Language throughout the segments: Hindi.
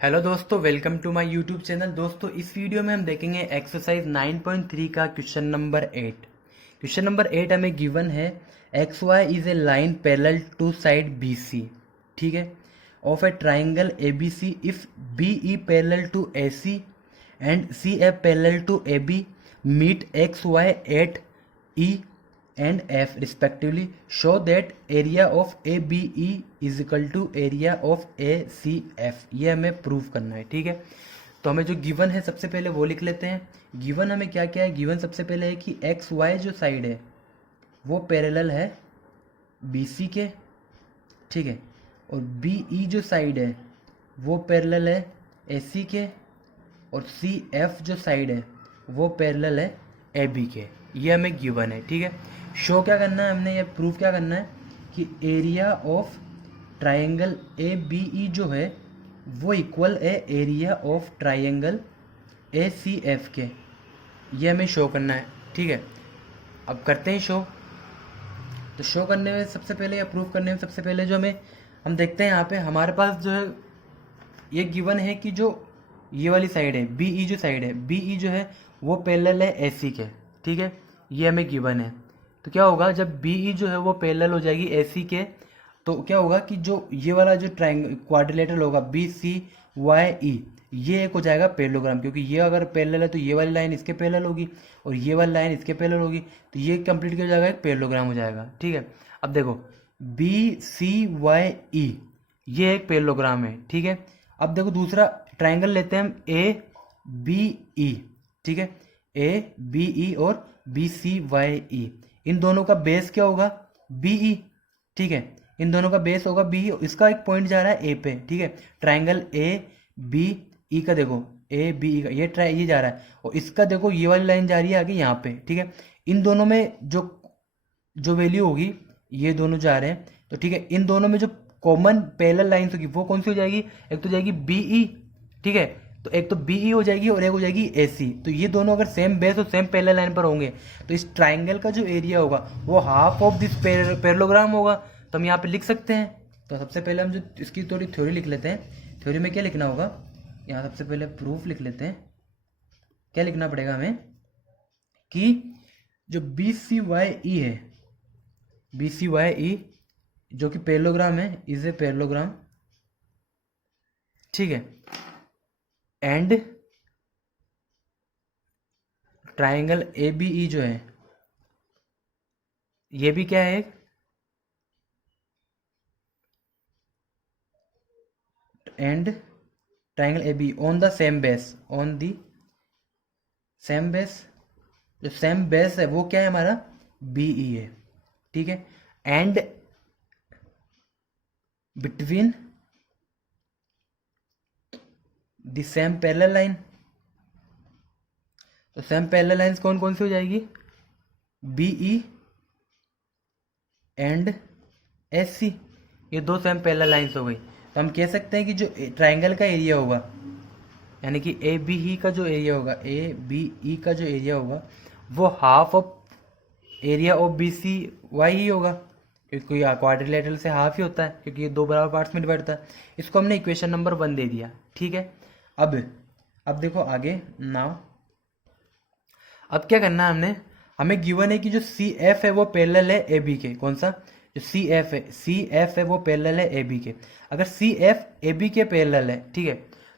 हेलो दोस्तों, welcome to my YouTube channel. दोस्तों, इस वीडियो में हम देखेंगे एक्सरसाइज 9.3 का क्वेश्चन नंबर 8। क्वेश्चन नंबर 8 हमें गिवन है X Y is a line parallel to side B C, ठीक है, of a triangle A B C if B E parallel to A C and C F parallel to A B meet X Y at E and f respectively. Show that area of ABE is equal to area of ACF. ये हमें प्रूव करना है, ठीक है। तो हमें जो गिवन है सबसे पहले वो लिख लेते हैं। गिवन हमें क्या क्या है? गिवन सबसे पहले है कि एक्स वाई जो साइड है वो पैरेलल है BC के, ठीक है, और BE जो साइड है वो पैरेलल है AC के, और CF जो साइड है वो पैरेलल है AB के। ये हमें गिवन है, ठीक है। शो क्या करना है हमने, ये प्रूफ क्या करना है कि area of triangle A B E जो है वो इक्वल है area of triangle A C F के। ये हमें शो करना है, ठीक है। अब करते हैं शो। तो शो करने में सबसे पहले या प्रूफ करने में सबसे पहले जो हम देखते हैं यहाँ पे हमारे पास जो है ये गिवन है कि जो ये वाली साइड है बी ई जो साइड है बी ई जो है वो पैरेलल है ए सी के, ठीक है। ये हमें गिवन है। तो क्या होगा जब बी ई जो है वो पैरेलल हो जाएगी ए सी के, तो क्या होगा कि जो ये वाला जो ट्राइंगल क्वाड्रिलेटरल होगा बी सी वाई ई, ये एक हो जाएगा पैरेललोग्राम, क्योंकि ये अगर पैरेलल है तो ये वाली लाइन इसके पैरेलल होगी और ये वाली लाइन इसके पैरेलल होगी, तो ये कंप्लीट क्या हो जाएगा, एक पैरेललोग्राम हो जाएगा, ठीक है। अब देखो बी सी वाई ई ये एक पैरेललोग्राम है, ठीक है। अब देखो दूसरा ट्राइंगल लेते हैं हम ए बी ई, ठीक है, ए बी ई और बी सी वाई ई। इन दोनों का बेस क्या होगा, बी ई, ठीक है। इन दोनों का बेस होगा बी ई, इसका एक पॉइंट जा रहा है ए पे, ठीक है। ट्राइंगल ए बी ई का देखो ए बी ई का ये जा रहा है, और इसका देखो ये वाली लाइन जा रही है आगे यहाँ पे, ठीक है। इन दोनों में जो जो वैल्यू होगी ये दोनों जा रहे हैं, तो ठीक है। इन दोनों में जो कॉमन पैरेलल लाइन्स होगी वो कौन सी हो जाएगी, एक तो जाएगी बी ई, ठीक है, तो एक तो बी ई हो जाएगी और एक हो जाएगी ए सी। तो ये दोनों अगर सेम बेस और सेम पैरेलल लाइन पर होंगे तो इस ट्राइंगल का जो एरिया होगा वो हाफ ऑफ दिस पैरेललोग्राम होगा। तो हम यहाँ पे लिख सकते हैं। तो सबसे पहले हम जो इसकी थोड़ी थ्योरी लिख लेते हैं। थ्योरी में क्या लिखना होगा, यहाँ सबसे पहले प्रूफ लिख लेते हैं। क्या लिखना पड़ेगा हमें कि जो बी सी वाई ई है, बी सी वाई ई जो कि पैरेललोग्राम है, इज ए पैरेललोग्राम, ठीक है, and triangle A B E जो है ये भी क्या है, and triangle A B on the same base, on the same base, जो सेम बेस है वो क्या है हमारा, बी ई है, ठीक है। And between the same parallel line, तो सेम पैरेलल लाइंस कौन कौन सी हो जाएगी, B E and S C, ये दो सेम पैरेलल लाइंस हो गई। तो हम कह सकते हैं कि जो ट्राइंगल का एरिया होगा, यानी कि ए बी ई का जो एरिया होगा, ए बी ई का जो एरिया होगा वो half of area of B C Y ही होगा, क्योंकि क्वाड्रिलेटरल से हाफ ही होता है, क्योंकि ये दो बराबर पार्ट्स में डिवाइड होता है। इसको हमने इक्वेशन नंबर 1 दे दिया, ठीक है। अब देखो आगे नाउ, अब क्या करना है हमने, हमें गिवन है कि जो सी एफ है वो पैरेलल है ए बी के। कौन सा, जो सी एफ है वो पैरेलल है ए बी के। अगर सी एफ ए बी के पैरेलल है, ठीक है,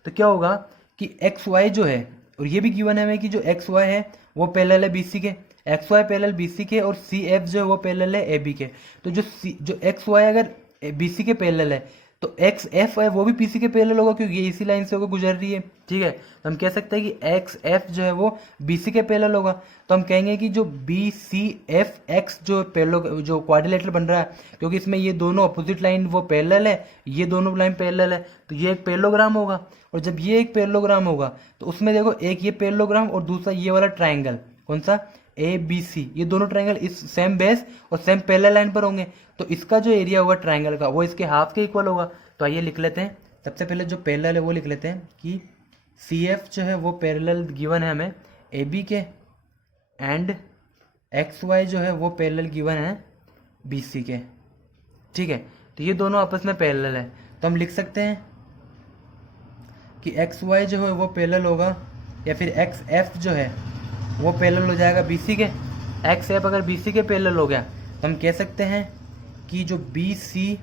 तो क्या होगा कि एक्स वाई जो है, और ये भी गिवन है हमें कि जो एक्स वाई है वो पैरेलल है बी सी के, X Y parallel B C के, और सी एफ जो है वो पैरेलल है ए बी के। तो जो एक्स वाई अगर बी सी के पैरेलल है तो एक्स एफ है वो भी पी सी के पैरेलल होगा, क्योंकि ये इसी लाइन से होकर गुजर रही है, ठीक है। तो हम कह सकते हैं कि एक्स एफ जो है वो बी सी के पैरेलल होगा। तो हम कहेंगे कि जो बी सी एफ एक्स जो पैरेलल जो क्वाड्रिलेटरल बन रहा है, क्योंकि इसमें ये दोनों अपोजिट लाइन वो पैरेलल है, ये दोनों लाइन पैरेलल है, तो ये एक पैरेललोग्राम होगा। और जब ये एक पैरेललोग्राम होगा तो उसमें देखो एक ये पैरेललोग्राम और दूसरा ये वाला ट्राइंगल, कौन सा, ए बी सी, ये दोनों ट्राइंगल इस सेम बेस और सेम पैरेलल लाइन पर होंगे, तो इसका जो एरिया होगा ट्राइंगल का वो इसके हाफ के इक्वल होगा। तो आइए लिख लेते हैं। सबसे पहले जो पैरेलल है वो लिख लेते हैं कि सी एफ जो है वो पैरेलल गिवन है हमें ए बी के, एंड एक्स वाई जो है वो पैरेलल गिवन है बी सी के, ठीक है। तो ये दोनों आपस में पैरेलल है, तो हम लिख सकते हैं कि एक्स वाई जो है वो पैरेलल होगा, या फिर एक्स एफ जो है वो पैरेलल हो जाएगा बी सी के। एक्स एफ अगर बी सी के पैरेलल हो गया तो हम कह सकते हैं कि जो बी सी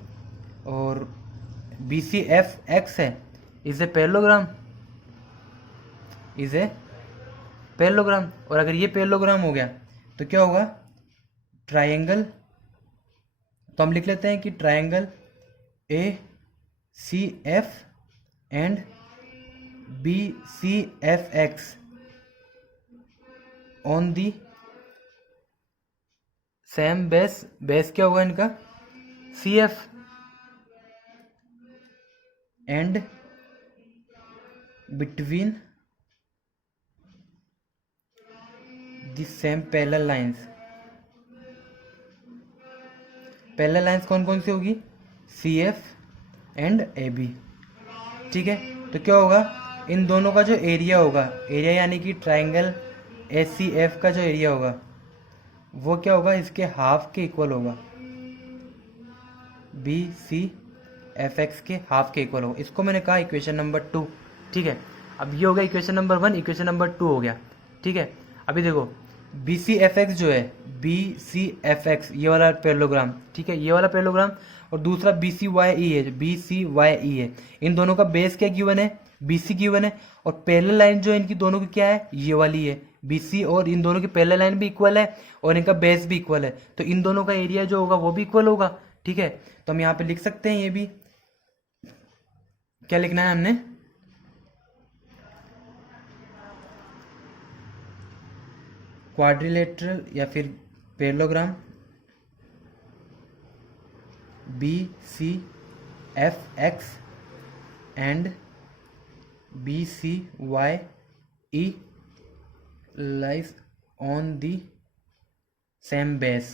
और बी सी एफ एक्स है is a parallelogram, is a parallelogram. और अगर ये पैरेललोग्राम हो गया तो क्या होगा, ट्रायंगल, तो हम लिख लेते हैं कि triangle A C F and B C F X on the same base, base क्या होगा इनका, C F, and between the same parallel lines. Parallel lines कौन कौन सी होगी, C F and A B. ठीक है, तो क्या होगा, इन दोनों का जो एरिया होगा, एरिया यानी कि ट्रायंगल ए सी एफ का जो एरिया होगा वो क्या होगा, इसके हाफ के इक्वल होगा, बी सी एफ एक्स के हाफ के इक्वल होगा। इसको मैंने कहा इक्वेशन नंबर 2। ठीक है, अब ये हो गया इक्वेशन नंबर 1, इक्वेशन नंबर 2 हो गया। ठीक है, अभी देखो बी सी एफ एक्स जो है, बी सी एफ एक्स ये वाला पैरेललोग्राम, ठीक है, ये वाला पैरेललोग्राम, और दूसरा बी सी वाई ई है, बी सी वाई ई है। इन दोनों का बेस क्या गिवन है, बी सी गिवन है, और पैरेलल लाइन जो है इनकी दोनों की क्या है, ये वाली है बी सी, और इन दोनों की पैरेलल लाइन भी इक्वल है और इनका बेस भी इक्वल है, तो इन दोनों का एरिया जो होगा वो भी इक्वल होगा। ठीक है, तो हम यहाँ पे लिख सकते हैं, ये भी क्या लिखना है हमने, क्वाड्रिलेटरल या फिर parallelogram B C F X and B C Y E lies on the same base.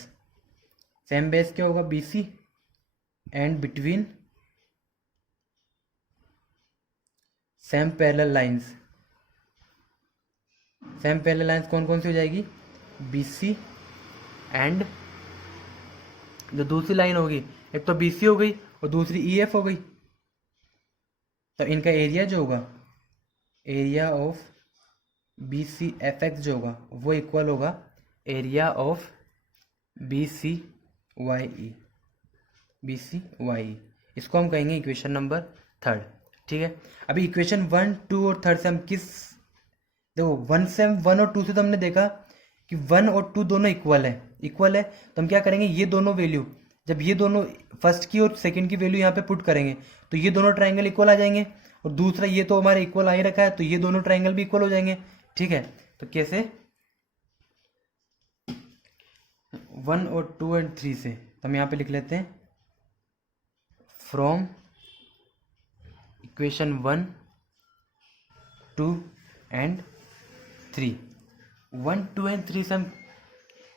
Same base क्या होगा, B C, and between same parallel lines. Same parallel lines कौन कौन सी हो जाएगी, बी सी एंड जो दूसरी लाइन होगी, एक तो बी सी हो गई और दूसरी ई एफ हो गई, तो इनका एरिया जो होगा, area of B C F X जो होगा वो इक्वल होगा area of B C Y E, B C Y E. इसको हम कहेंगे इक्वेशन नंबर 3। ठीक है, अभी इक्वेशन 1, 2 और 3 से हम किस, देखो 1 और 2 से तो हमने देखा कि 1 और 2 दोनों इक्वल है, इक्वल है, तो हम क्या करेंगे, ये दोनों वैल्यू, जब ये दोनों फर्स्ट की और सेकंड की वैल्यू यहाँ पे पुट करेंगे तो ये दोनों ट्रायंगल इक्वल आ जाएंगे, और दूसरा ये तो हमारे इक्वल आ ही रखा है तो ये दोनों ट्रायंगल भी इक्वल हो जाएंगे। ठीक है, तो कैसे, 1 और 2 एंड 3 से, तो हम यहाँ पे लिख लेते हैं फ्रॉम इक्वेशन 1, 2 एंड 3। 1, 2 एंड 3 से हम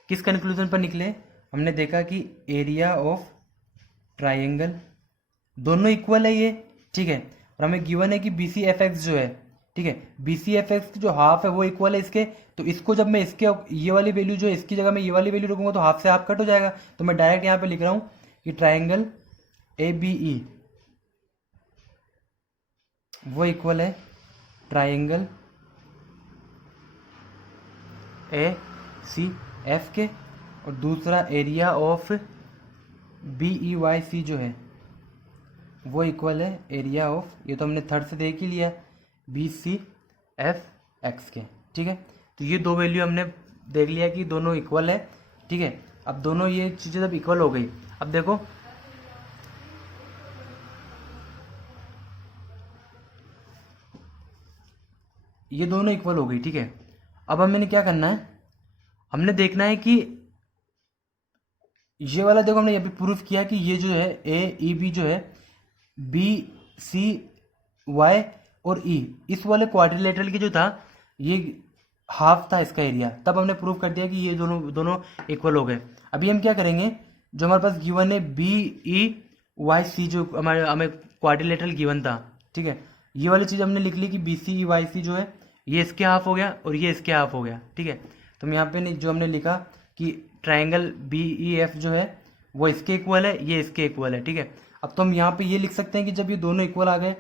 किस कंक्लूजन पर निकले, हमने देखा कि एरिया ऑफ ट्रायंगल दोनों इक्वल है ये। ठीक है, और हमें गिवन है कि बी सी एफ एक्स जो है, ठीक है, बी सी एफ एक्स की जो हाफ है वो इक्वल है इसके, तो इसको जब मैं इसके ये वाली वैल्यू जो है इसकी जगह मैं ये वाली वैल्यू रखूंगा तो हाफ से हाफ कट हो जाएगा, तो मैं डायरेक्ट यहाँ पे लिख रहा हूँ कि ट्रायंगल ए बी ई वो इक्वल है triangle A C F K, और दूसरा area of B E Y C जो है वो इक्वल है एरिया ऑफ, ये तो हमने 3 से देख ही लिया, बी सी एफ एक्स के। ठीक है, तो ये दो वैल्यू हमने देख लिया कि दोनों इक्वल है। ठीक है, अब दोनों ये चीज़ें जब इक्वल हो गई, अब देखो ये दोनों इक्वल हो गई। ठीक है, अब हमने क्या करना है, हमने देखना है कि ये वाला, देखो हमने ये भी प्रूफ किया कि ये जो है ए ई बी जो है बी सी वाई और ई, इस वाले क्वाड्रिलेटरल की जो था ये हाफ था इसका एरिया, तब हमने प्रूफ कर दिया कि ये दोनों इक्वल हो गए। अभी हम क्या करेंगे, जो हमारे पास गिवन है बी ई वाई सी, जो हमें क्वाड्रिलेटरल गिवन था, ठीक है, ये वाली चीज़ हमने लिख ली कि बी सी ई वाई सी जो है ये इसके हाफ हो गया और ये इसके हाफ हो गया। ठीक है, तो हम यहाँ पे जो हमने लिखा कि ट्रायंगल बी ई एफ जो है वो इसके इक्वल है, ये इसके इक्वल है। ठीक है, अब तो हम यहाँ पे ये लिख सकते हैं कि जब ये दोनों इक्वल आ गए